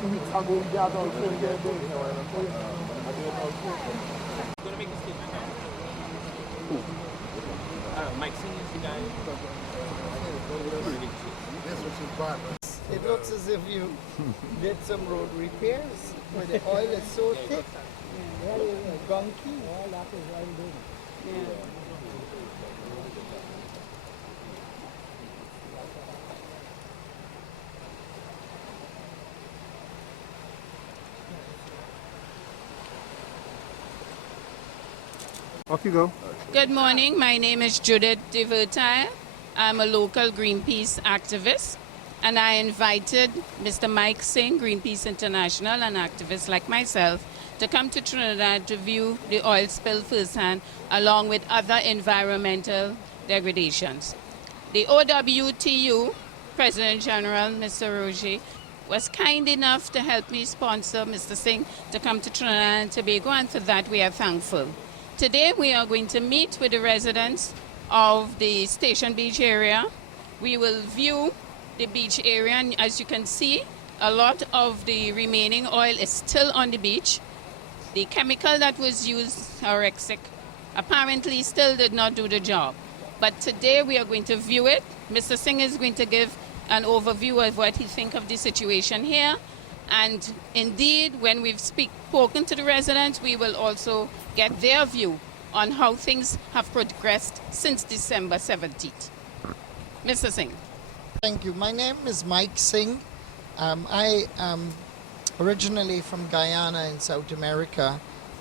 Mike Singh is the guy. It looks as if you did some road repairs, where the oil is so thick, gunky. Off you go. Good morning. My name is Judith De Vertai. I'm a local Greenpeace activist, and I invited Mr. Mike Singh, Greenpeace International, an activist like myself, to come to Trinidad to view the oil spill firsthand, along with other environmental degradations. The OWTU President General, Mr. Roget, was kind enough to help me sponsor Mr. Singh to come to Trinidad and Tobago, and for that we are thankful. Today we are going to meet with the residents of the Station Beach area. We will view the beach area, and as you can see, a lot of the remaining oil is still on the beach. The chemical that was used, Orexic, apparently still did not do the job. But today we are going to view it. Mr. Singh is going to give an overview of what he thinks of the situation here. And indeed, when we've spoken to the residents, we will also get their view on how things have progressed since December 17th. Mr. Singh. Thank you. My name is Mike Singh. I am originally from Guyana in South America.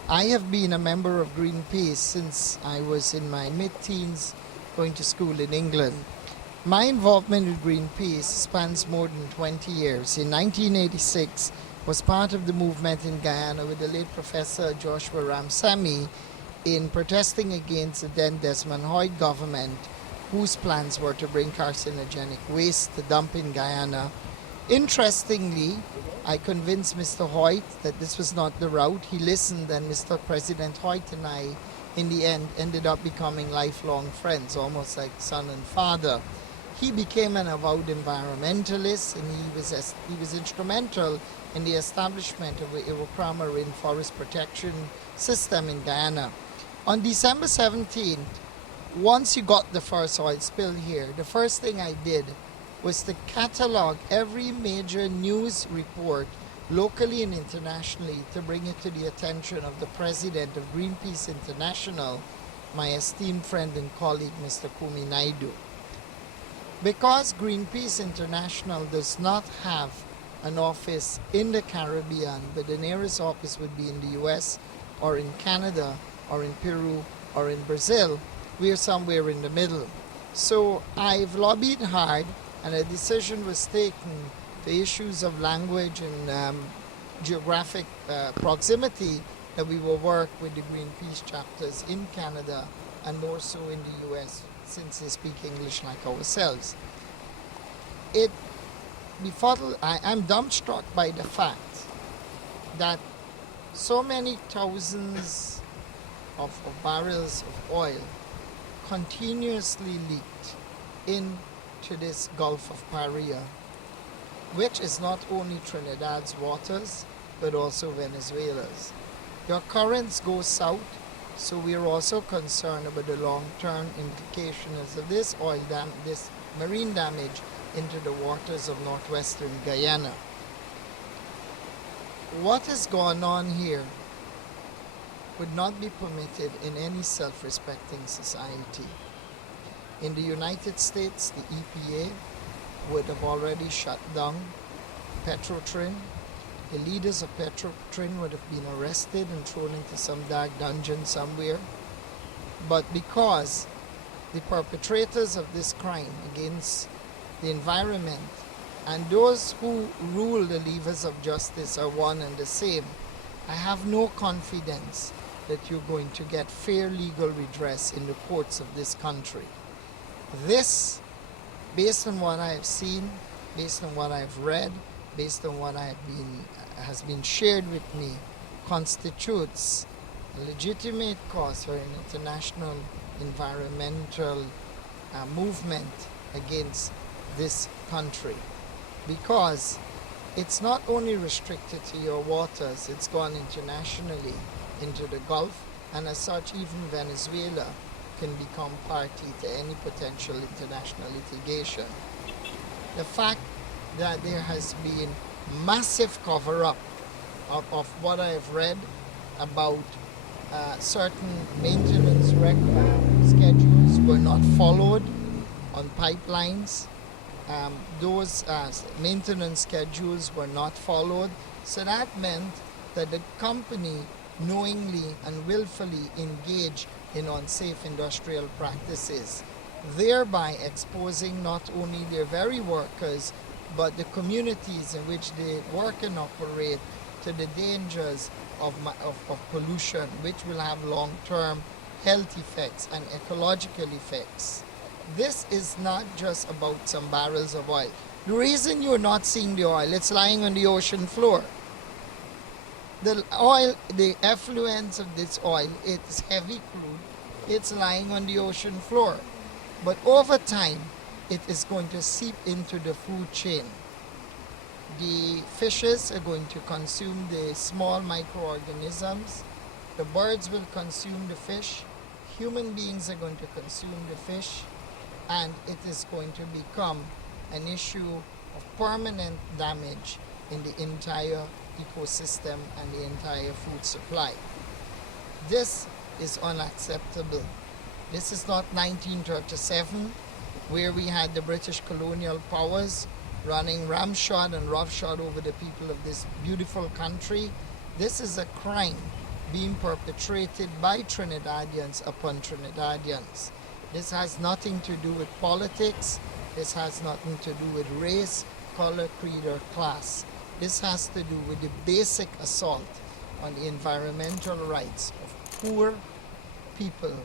I have been a member of Greenpeace since I was in my mid-teens going to school in England. My involvement with Greenpeace spans more than 20 years. In 1986, was part of the movement in Guyana with the late Professor Joshua Ramsamy in protesting against the then Desmond Hoyt government, whose plans were to bring carcinogenic waste to dump in Guyana. Interestingly, I convinced Mr. Hoyt that this was not the route. He listened, and Mr. President Hoyt and I, in the end, ended up becoming lifelong friends, almost like son and father. He became an avowed environmentalist, and he was instrumental in the establishment of the Iwokrama Rainforest Protection System in Guyana. On December 17th, once you got the first oil spill here, the first thing I did was to catalog every major news report, locally and internationally, to bring it to the attention of the president of Greenpeace International, my esteemed friend and colleague, Mr. Kumi Naidu. Because Greenpeace International does not have an office in the Caribbean, but the nearest office would be in the US or in Canada or in Peru or in Brazil, we are somewhere in the middle. So I've lobbied hard, and a decision was taken. The issues of language and geographic proximity, that we will work with the Greenpeace chapters in Canada and more so in the US, since they speak English like ourselves. I'm dumbstruck by the fact that so many thousands of barrels of oil continuously leaked into this Gulf of Paria, which is not only Trinidad's waters, but also Venezuela's. Your currents go south, so we are also concerned about the long-term implications of this this marine damage into the waters of northwestern Guyana. What has gone on here would not be permitted in any self-respecting society. In the United States, the EPA would have already shut down Petrotrin. The leaders of Petrotrin would have been arrested and thrown into some dark dungeon somewhere. But because the perpetrators of this crime against the environment and those who rule the levers of justice are one and the same, I have no confidence that you're going to get fair legal redress in the courts of this country. This, based on what I have seen, based on what I've read, based on what has been shared with me, constitutes a legitimate cause for an international environmental movement against this country. Because it's not only restricted to your waters, it's gone internationally into the Gulf, and as such even Venezuela can become party to any potential international litigation. The fact that there has been massive cover-up of what I have read about certain maintenance schedules were not followed on pipelines. Those maintenance schedules were not followed. So that meant that the company knowingly and willfully engaged in unsafe industrial practices, thereby exposing not only their very workers, but the communities in which they work and operate to the dangers of pollution, which will have long-term health effects and ecological effects. This is not just about some barrels of oil. The reason you're not seeing the oil, it's lying on the ocean floor. The oil, the effluents of this oil, it's heavy crude, it's lying on the ocean floor. But over time, it is going to seep into the food chain. The fishes are going to consume the small microorganisms. The birds will consume the fish. Human beings are going to consume the fish. And it is going to become an issue of permanent damage in the entire ecosystem and the entire food supply. This is unacceptable. This is not 1937, where we had the British colonial powers running ramshod and roughshod over the people of this beautiful country. This is a crime being perpetrated by Trinidadians upon Trinidadians. This has nothing to do with politics. This has nothing to do with race, color, creed, or class. This has to do with the basic assault on the environmental rights of poor people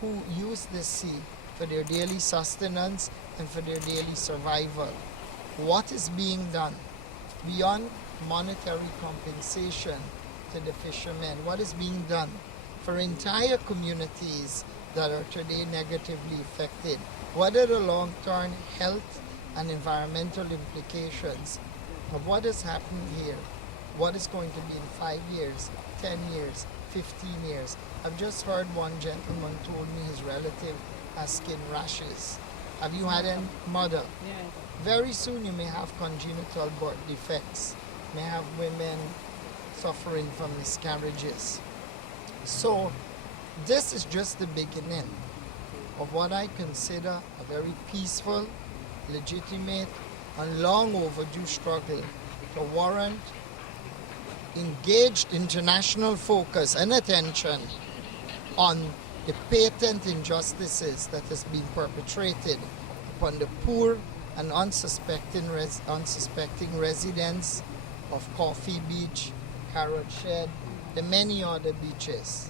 who use the sea for their daily sustenance and for their daily survival. What is being done beyond monetary compensation to the fishermen? What is being done for entire communities that are today negatively affected? What are the long-term health and environmental implications of what is happening here? What is going to be in 5 years, 10 years, 15 years? I've just heard one gentleman told me his relative has skin rashes. Have you had any? Mother? Yeah. Very soon you may have congenital birth defects, may have women suffering from miscarriages. So this is just the beginning of what I consider a very peaceful, legitimate, and long overdue struggle to warrant engaged international focus and attention on the patent injustices that has been perpetrated upon the poor and unsuspecting residents of Coffee Beach, Carrot Shed, the many other beaches.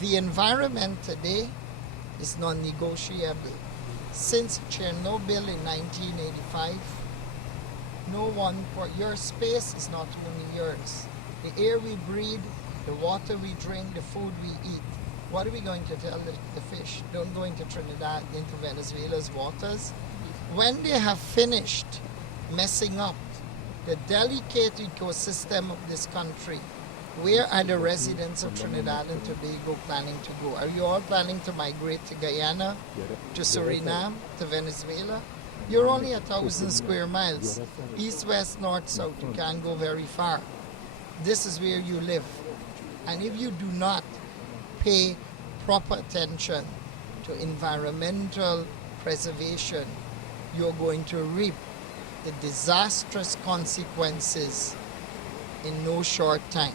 The environment today is non-negotiable. Since Chernobyl in 1985, your space is not only yours. The air we breathe, the water we drink, the food we eat. What are we going to tell the fish? Don't go into Trinidad, into Venezuela's waters. When they have finished messing up the delicate ecosystem of this country, where are the residents of Trinidad and Tobago planning to go? Are you all planning to migrate to Guyana, to Suriname, to Venezuela? You're only 1,000 square miles. East, west, north, south. You can't go very far. This is where you live. And if you do not pay proper attention to environmental preservation, you're going to reap the disastrous consequences in no short time.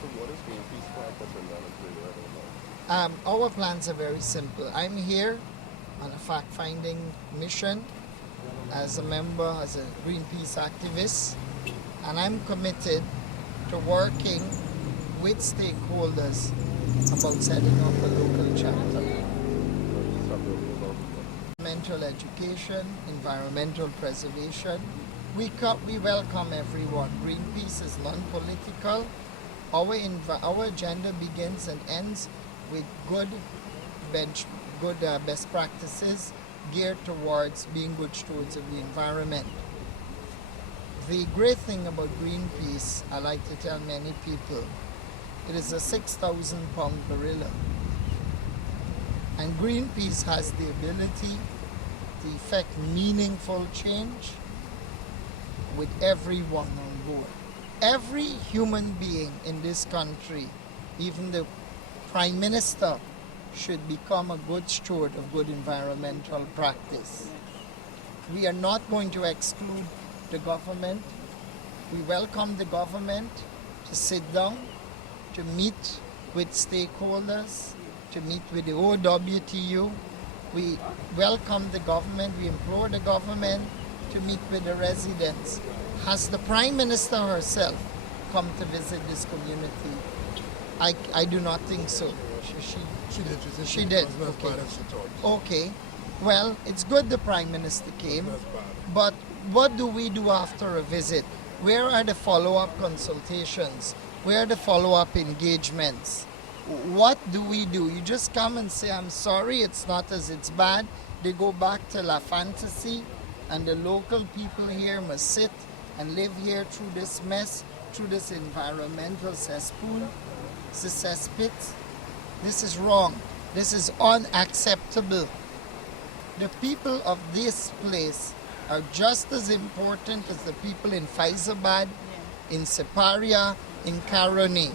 So what is Greenpeace plan for Trinidad and Tobago? Our plans are very simple. I'm here on a fact-finding mission as a member, as a Greenpeace activist, and I'm committed to working with stakeholders about setting up a local chapter. Environmental education, environmental preservation. We welcome everyone. Greenpeace is non-political. Our agenda begins and ends with good best practices geared towards being good stewards of the environment. The great thing about Greenpeace, I like to tell many people, it is a 6,000-pound gorilla. And Greenpeace has the ability to effect meaningful change with everyone on board. Every human being in this country, even the Prime Minister, should become a good steward of good environmental practice. We are not going to exclude the government. We welcome the government to sit down, to meet with stakeholders, to meet with the OWTU. We welcome the government, we implore the government to meet with the residents. Has the Prime Minister herself come to visit this community? I do not think so. She did. Okay. Okay. Well, it's good the Prime Minister came, but what do we do after a visit? Where are the follow-up consultations? Where are the follow-up engagements? What do we do? You just come and say, I'm sorry, it's not as it's bad. They go back to La Fantasy, and the local people here must sit and live here through this mess, through this environmental cesspool, it's a cesspit. This is wrong. This is unacceptable. The people of this place are just as important as the people in Faizabad, in Separia, in Caroni.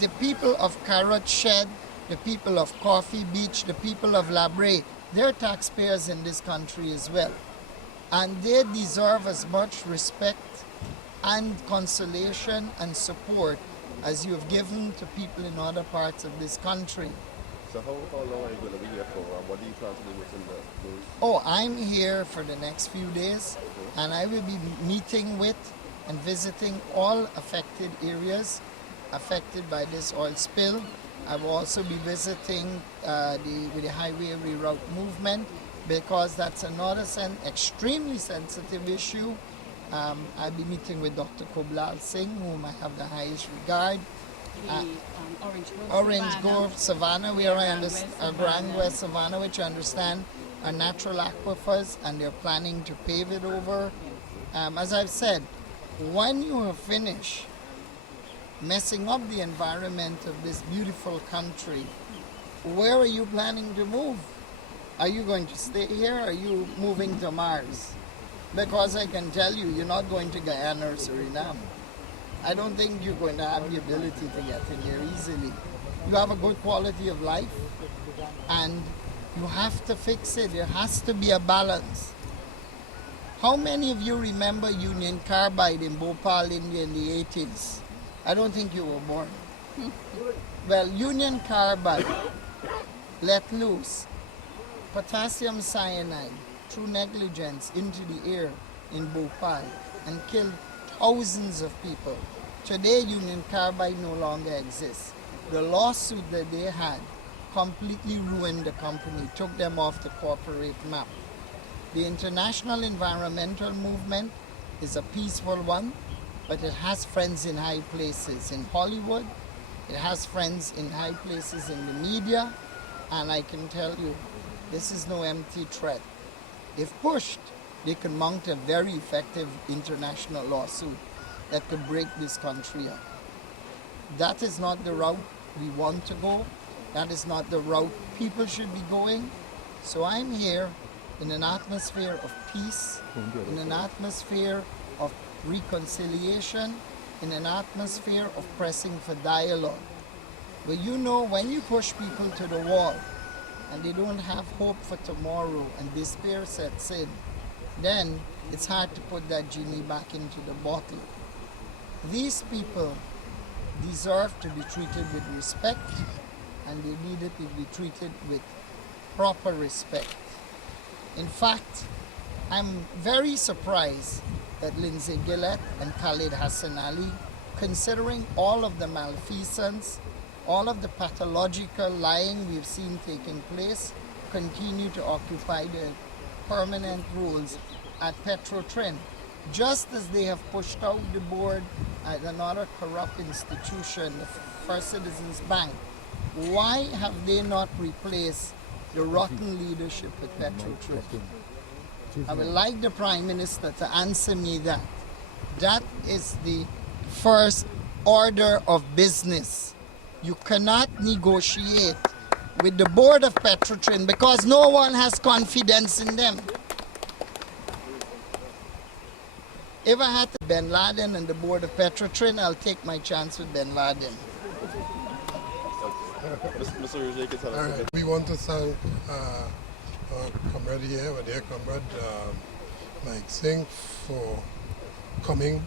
The people of Carrot Shed, the people of Coffee Beach, the people of La Brea, they're taxpayers in this country as well. And they deserve as much respect and consolation and support as you have given to people in other parts of this country. So how long are you going to be here for? What do you plan to do within those? Oh, I'm here for the next few days, and I will be meeting with and visiting all affected areas affected by this oil spill. I will also be visiting the highway reroute movement, because that's another extremely sensitive issue. I'll be meeting with Dr. Koblal Singh, whom I have the highest regard. Orange Grove, Savannah, where I understand, Grand West Savannah, which I understand are natural aquifers, and they're planning to pave it over. As I've said, when you have finished messing up the environment of this beautiful country, where are you planning to move? Are you going to stay here, or are you moving to Mars? Because I can tell you, you're not going to Guyana or Suriname. I don't think you're going to have the ability to get in here easily. You have a good quality of life, and you have to fix it. There has to be a balance. How many of you remember Union Carbide in Bhopal, India in the 80s? I don't think you were born. Well, Union Carbide let loose potassium cyanide through negligence into the air in Bhopal and killed thousands of people. Today, Union Carbide no longer exists. The lawsuit that they had completely ruined the company, took them off the corporate map. The international environmental movement is a peaceful one, but it has friends in high places in Hollywood. It has friends in high places in the media, and I can tell you, this is no empty threat. If pushed, they can mount a very effective international lawsuit that could break this country up. That is not the route we want to go. That is not the route people should be going. So I'm here in an atmosphere of peace, in an atmosphere of reconciliation, in an atmosphere of pressing for dialogue. But you know, when you push people to the wall and they don't have hope for tomorrow and despair sets in, then it's hard to put that genie back into the bottle. These people deserve to be treated with respect, and they needed to be treated with proper respect. In fact, I'm very surprised that Lindsay Gillett and Khalid Hassan Ali, considering all of the malfeasance, all of the pathological lying we've seen taking place, continue to occupy their permanent roles at Petrotrin, just as they have pushed out the board at another corrupt institution, the First Citizens Bank. Why have they not replaced the rotten leadership at Petrotrin? I would like the Prime Minister to answer me that. That is the first order of business. You cannot negotiate with the board of Petrotrin because no one has confidence in them. If I had to Bin Laden and the board of Petrotrin, I'll take my chance with Bin Laden. Mr. Roget can tell us a bit. We want to thank our comrade here, our dear comrade Mike Singh, for coming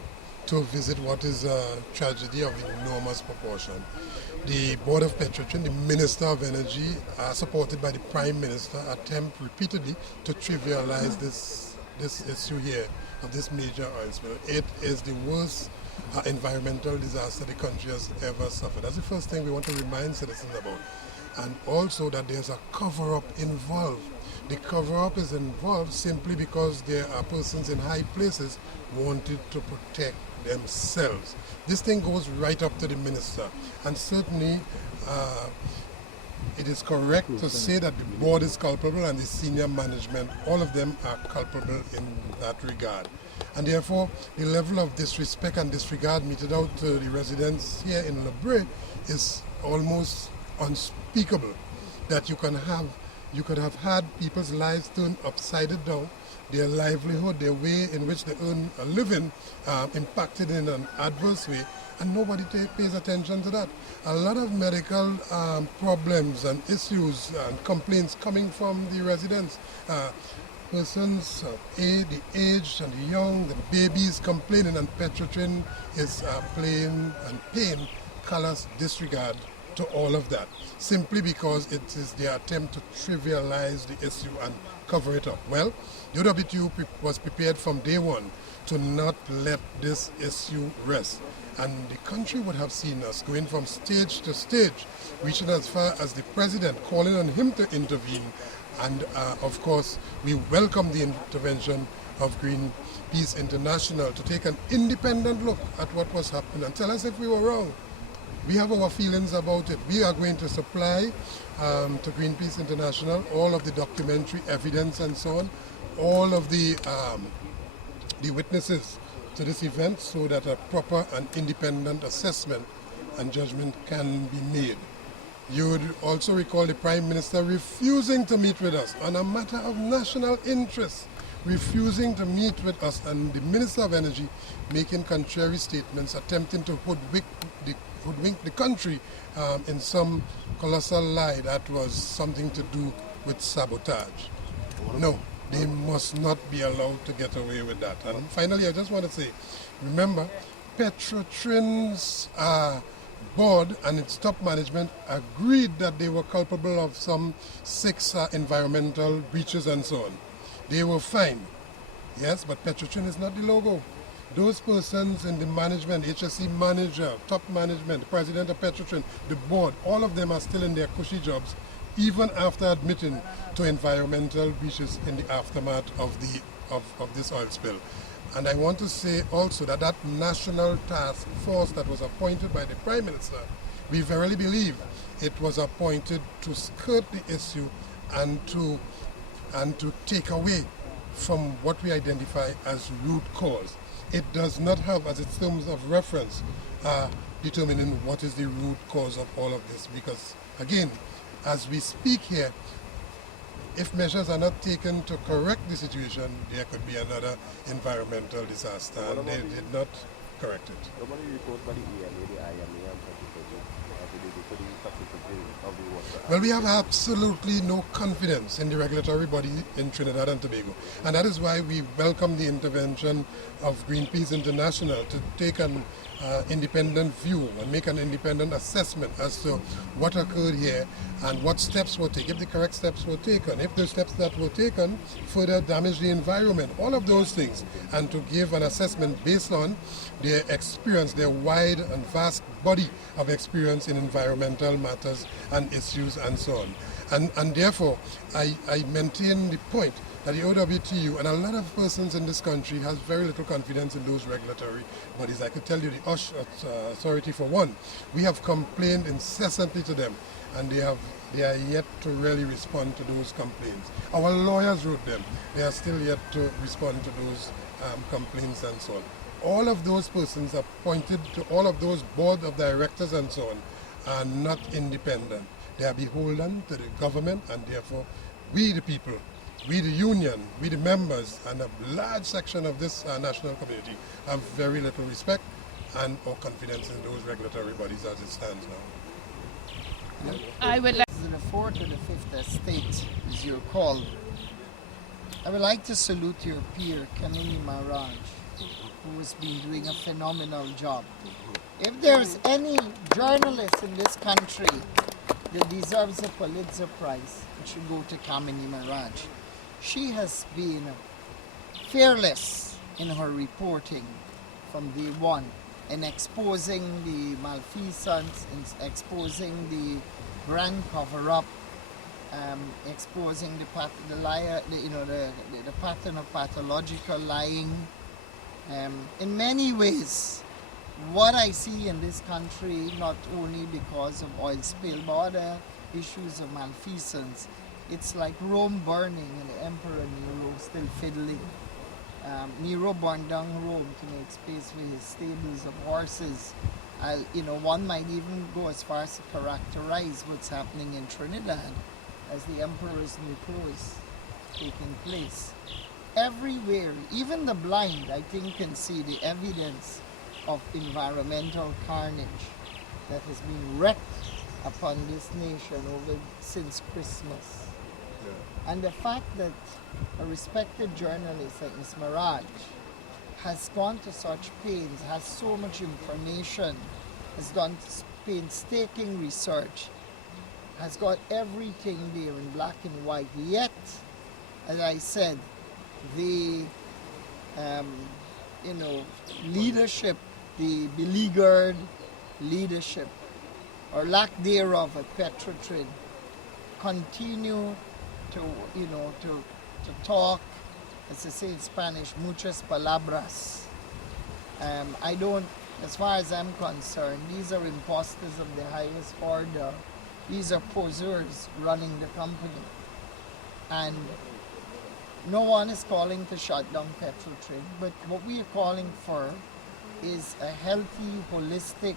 to visit what is a tragedy of enormous proportion. The Board of Petrotrin, the Minister of Energy, supported by the Prime Minister, attempt repeatedly to trivialize this issue here of this major oil spill. It is the worst environmental disaster the country has ever suffered. That's the first thing we want to remind citizens about. And also that there's a cover-up involved. The cover-up is involved simply because there are persons in high places wanted to protect themselves. This thing goes right up to the minister. And certainly it is correct to say that the board is culpable and the senior management, all of them are culpable in that regard. And therefore, the level of disrespect and disregard meted out to the residents here in Brea is almost unspeakable. That you could have had people's lives turned upside down, their livelihood, their way in which they earn a living impacted in an adverse way, and nobody pays attention to that. A lot of medical problems and issues and complaints coming from the residents. Persons the aged and the young, the babies complaining, and Petrotrin is playing and paying callous disregard to all of that, simply because it is their attempt to trivialize the issue and cover it up. Well, the OWTU was prepared from day one to not let this issue rest. And the country would have seen us going from stage to stage, reaching as far as the president, calling on him to intervene. And of course, we welcome the intervention of Greenpeace International to take an independent look at what was happening and tell us if we were wrong. We have our feelings about it. We are going to supply to Greenpeace International all of the documentary evidence and so on, all of the witnesses to this event so that a proper and independent assessment and judgment can be made. You would also recall the Prime Minister refusing to meet with us on a matter of national interest, refusing to meet with us, and the Minister of Energy making contrary statements, attempting to hoodwink the country in some colossal lie that was something to do with sabotage. No, they must not be allowed to get away with that. And finally, I just want to say, remember, Petrotrin's board and its top management agreed that they were culpable of some 6 environmental breaches and so on. They were fined. Yes, but Petrotrin is not the logo. Those persons in the management, HSE manager, top management, the president of Petrotrin, the board, all of them are still in their cushy jobs, even after admitting to environmental breaches in the aftermath of this oil spill. And I want to say also that that national task force that was appointed by the Prime Minister, we verily believe it was appointed to skirt the issue and to take away from what we identify as root cause. It does not have as its terms of reference determining what is the root cause of all of this, because again, as we speak here, if measures are not taken to correct the situation, there could be another environmental disaster, and they did not correct it. Nobody reports by the EMA, the IMA, and of the water. Well, we have absolutely no confidence in the regulatory body in Trinidad and Tobago, and that is why we welcome the intervention of Greenpeace International to take an independent view and make an independent assessment as to what occurred here and what steps were taken, if the correct steps were taken, if the steps that were taken further damage the environment, all of those things, and to give an assessment based on their experience, their wide and vast body of experience in environmental matters and issues and so on. And therefore, I maintain the point that the OWTU and a lot of persons in this country has very little confidence in those regulatory bodies. I could tell you the OSH authority for one. We have complained incessantly to them, and they are yet to really respond to those complaints. Our lawyers wrote them. They are still yet to respond to those complaints and so on. all of those persons appointed to all of those board of directors and so on are not independent. They are beholden to the government, and therefore we the people, we the union, we the members, and a large section of this national community have very little respect and or confidence in those regulatory bodies as it stands now. I would like The fourth or the fifth estate is your call. I would like to salute your peer, Kamini Maharaj, who has been doing a phenomenal job. If there's any journalist in this country that deserves a Pulitzer Prize, it should go to Kamini Maharaj. She has been fearless in her reporting from day one, in exposing the malfeasance, in exposing the grand cover-up, exposing the liar, the pattern of pathological lying. In many ways, what I see in this country, not only because of oil spill, but other issues of malfeasance, it's like Rome burning and the Emperor Nero still fiddling. Nero burned down Rome to make space for his stables of horses. One might even go as far as to characterize what's happening in Trinidad as the Emperor's new clothes taking place. Everywhere, even the blind, I think, can see the evidence of environmental carnage that has been wreaked upon this nation since Christmas. Yeah. And the fact that a respected journalist like Ms. Maraj has gone to such pains, has so much information, has done painstaking research, has got everything there in black and white. Yet, as I said, the leadership, the beleaguered leadership, or lack thereof at Petrotrin, continue to talk, as they say in Spanish, muchas palabras. As far as I'm concerned, these are imposters of the highest order. These are poseurs running the company. And no one is calling to shut down Petrotrin, but what we are calling for is a healthy, holistic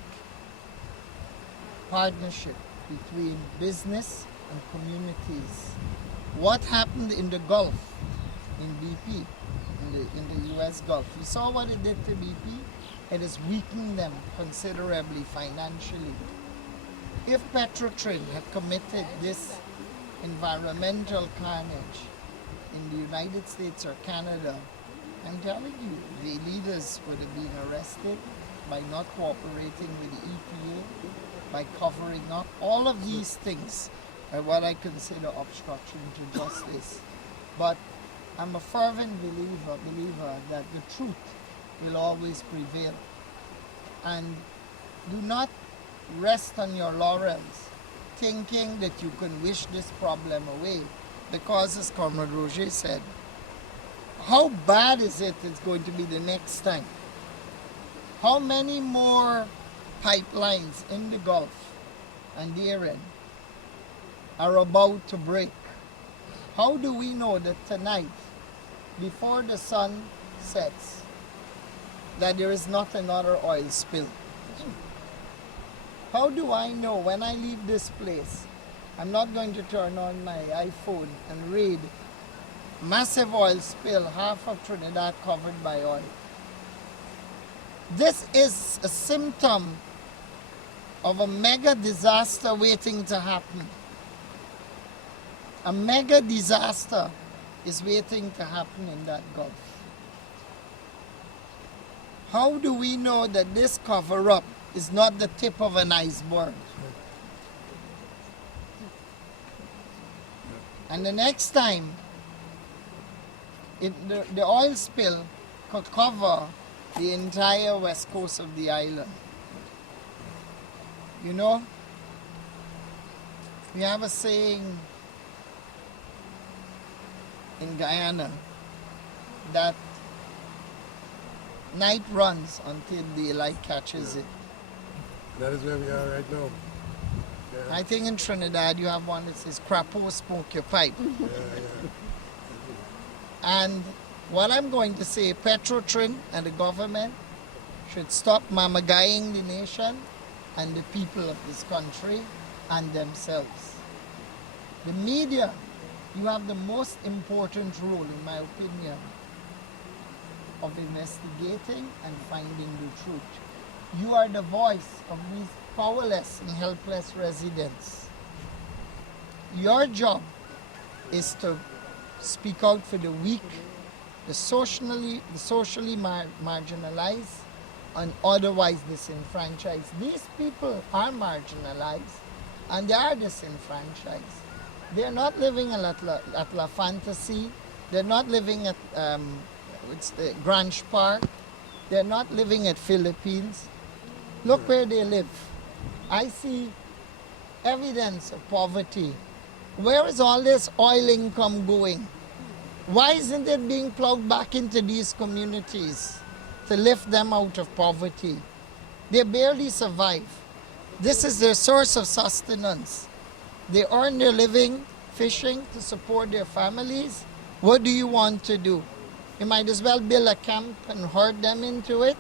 partnership between business and communities. What happened in the Gulf, in BP, in the US Gulf? You saw what it did to BP? It has weakened them considerably financially. If Petrotrin had committed this environmental carnage in the United States or Canada, I'm telling you, the leaders would have been arrested by not cooperating with the EPA, by covering up. All of these things are what I consider obstruction to justice. But I'm a fervent believer that the truth will always prevail. And do not rest on your laurels, thinking that you can wish this problem away. Because, as Comrade Roget said, how bad is it's going to be the next time? How many more pipelines in the Gulf and therein are about to break? How do we know that tonight, before the sun sets, that there is not another oil spill? How do I know when I leave this place, I'm not going to turn on my iPhone and read massive oil spill, half of Trinidad covered by oil? This is a symptom of a mega disaster waiting to happen. A mega disaster is waiting to happen in that Gulf. How do we know that this cover-up is not the tip of an iceberg? And the next time, the oil spill could cover the entire west coast of the island. You know, we have a saying in Guyana that night runs until daylight catches it. That is where we are right now. Yeah. I think in Trinidad you have one that says, crapo, smoke your pipe. Yeah. And what I'm going to say, Petrotrin and the government should stop mamagaying the nation and the people of this country and themselves. The media, you have the most important role, in my opinion, of investigating and finding the truth. You are the voice of these powerless and helpless residents. Your job is to speak out for the weak, the socially marginalized, and otherwise disenfranchised. These people are marginalized and they are disenfranchised. They're not living at La Fantasy. They're not living at it's the Grange Park. They're not living at Philippines. Look where they live. I see evidence of poverty. Where is all this oil income going? Why isn't it being plowed back into these communities to lift them out of poverty? They barely survive. This is their source of sustenance. They earn their living fishing to support their families. What do you want to do? You might as well build a camp and herd them into it.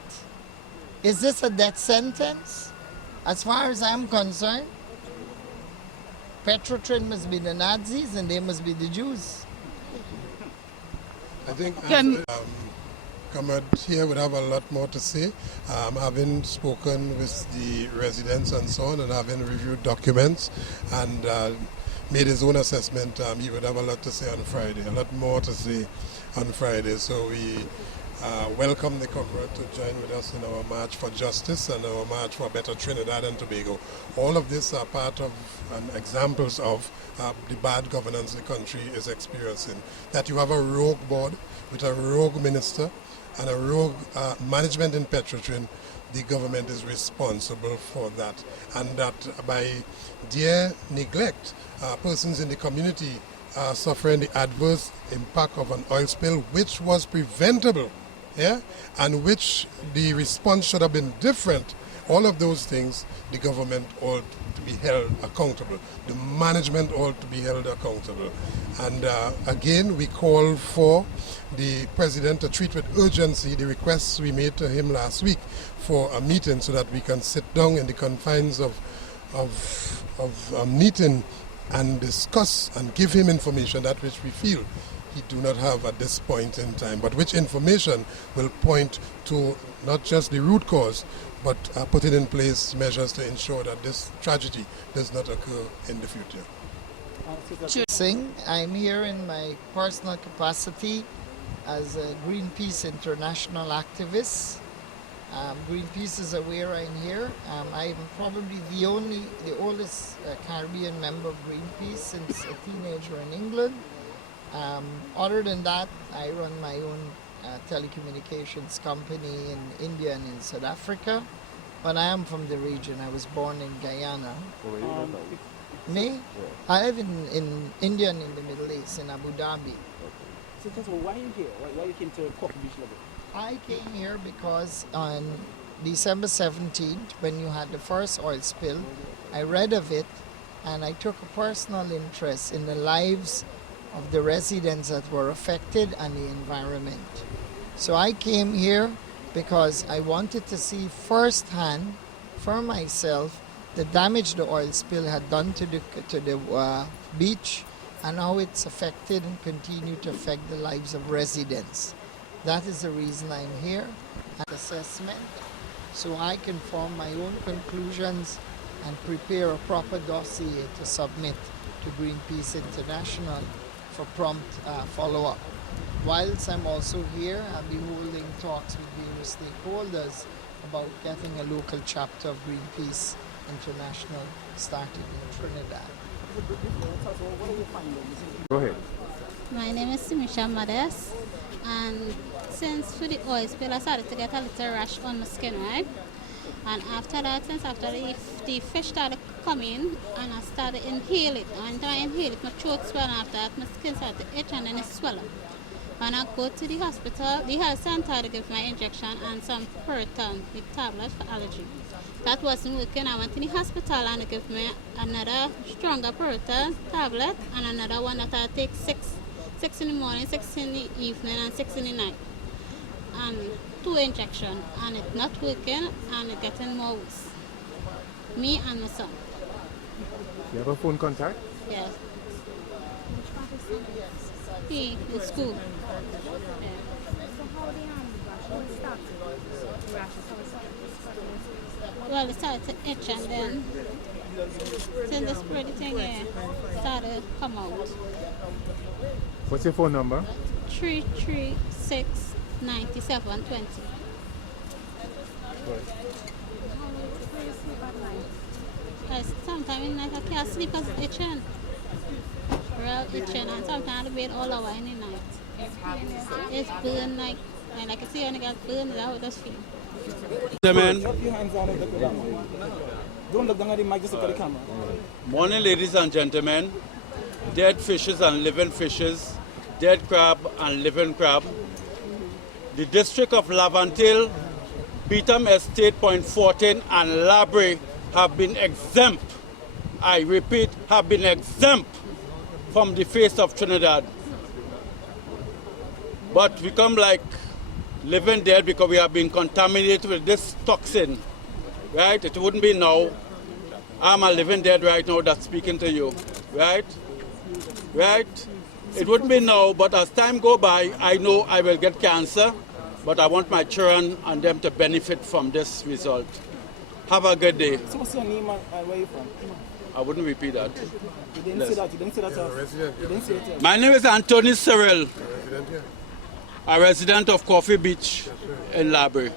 Is this a death sentence? As far as I'm concerned, Petrotrin must be the Nazis and they must be the Jews. I think Comrade here would have a lot more to say. Having spoken with the residents and so on, and having reviewed documents and made his own assessment, he would have a lot to say on Friday, a lot more to say on Friday. So we welcome the comrade to join with us in our March for Justice and our March for a Better Trinidad and Tobago. All of this are part of and examples of the bad governance the country is experiencing. That you have a rogue board with a rogue minister and a rogue management in Petrotrin, the government is responsible for that. And that by their neglect, persons in the community are suffering the adverse impact of an oil spill which was preventable, yeah, and which the response should have been different. All of those things, the government ought to be held accountable. The management ought to be held accountable. And again, we call for the president to treat with urgency the requests we made to him last week for a meeting so that we can sit down in the confines of a meeting and discuss and give him information that which we feel he do not have at this point in time, but which information will point to not just the root cause, but putting in place measures to ensure that this tragedy does not occur in the future. Singh, I'm here in my personal capacity as a Greenpeace international activist. Greenpeace is aware I'm here. I'm probably the oldest Caribbean member of Greenpeace since a teenager in England. Other than that, I run my own telecommunications company in India and in South Africa. But I am from the region. I was born in Guyana. Me? Yeah. I live in India and in the Middle East, in Abu Dhabi. So why are you here? Why you came to Coffee Beach level? I came here because on December 17th, when you had the first oil spill, I read of it and I took a personal interest in the lives of the residents that were affected and the environment. So I came here because I wanted to see firsthand for myself the damage the oil spill had done to the beach and how it's affected and continue to affect the lives of residents. That is the reason I'm here, an assessment, so I can form my own conclusions and prepare a proper dossier to submit to Greenpeace International for prompt follow-up. Whilst I'm also here, I'll be holding talks with various stakeholders about getting a local chapter of Greenpeace International started in Trinidad. Go ahead. My name is Simisha Mades, and since for the oil spill, I started to get a little rash on my skin, right? And after the fish started coming, and I started to inhale it, and I inhale it, my throat swelled. After that, my skin started to itch, and then it swelled. When I go to the hospital, the health center to give my injection and some Puritan with tablets for allergy. That wasn't working. I went to the hospital and they gave me another stronger Puritan tablet and another one that I take 6 in the morning, 6 in the evening, and 6 in the night. and 2 injections, and it's not working, and it's getting more worse. Me and my son. You have a phone contact? Yes. He in school. Yeah. Well, it started to itch, and then since the spread thing started to come out. What's your phone number? 336-9720. Sometimes in the night I can't sleep because it's itching. Real itching, and sometimes I bed all hour in the night. It's burn like I can see when it gets burned, that's how it does feel. Gentlemen, drop your hands on it, look at that one. Don't look down at the mic, just look at the camera. Morning, ladies and gentlemen. Dead fishes and living fishes, dead crab and living crab. The district of Laventille, Beetham Estate, Point 14 and Labrie have been exempt, I repeat, have been exempt from the face of Trinidad. But we come like living dead because we have been contaminated with this toxin, right? It wouldn't be now. I'm a living dead right now that's speaking to you, right? Right? It wouldn't be now, but as time go by, I know I will get cancer, but I want my children and them to benefit from this result. Have a good day. So what's your name and where are you from? I wouldn't repeat that. You didn't say that, you didn't say that. You didn't say it. My name is Anthony Cyril, a resident of Coffee Beach in Labrie.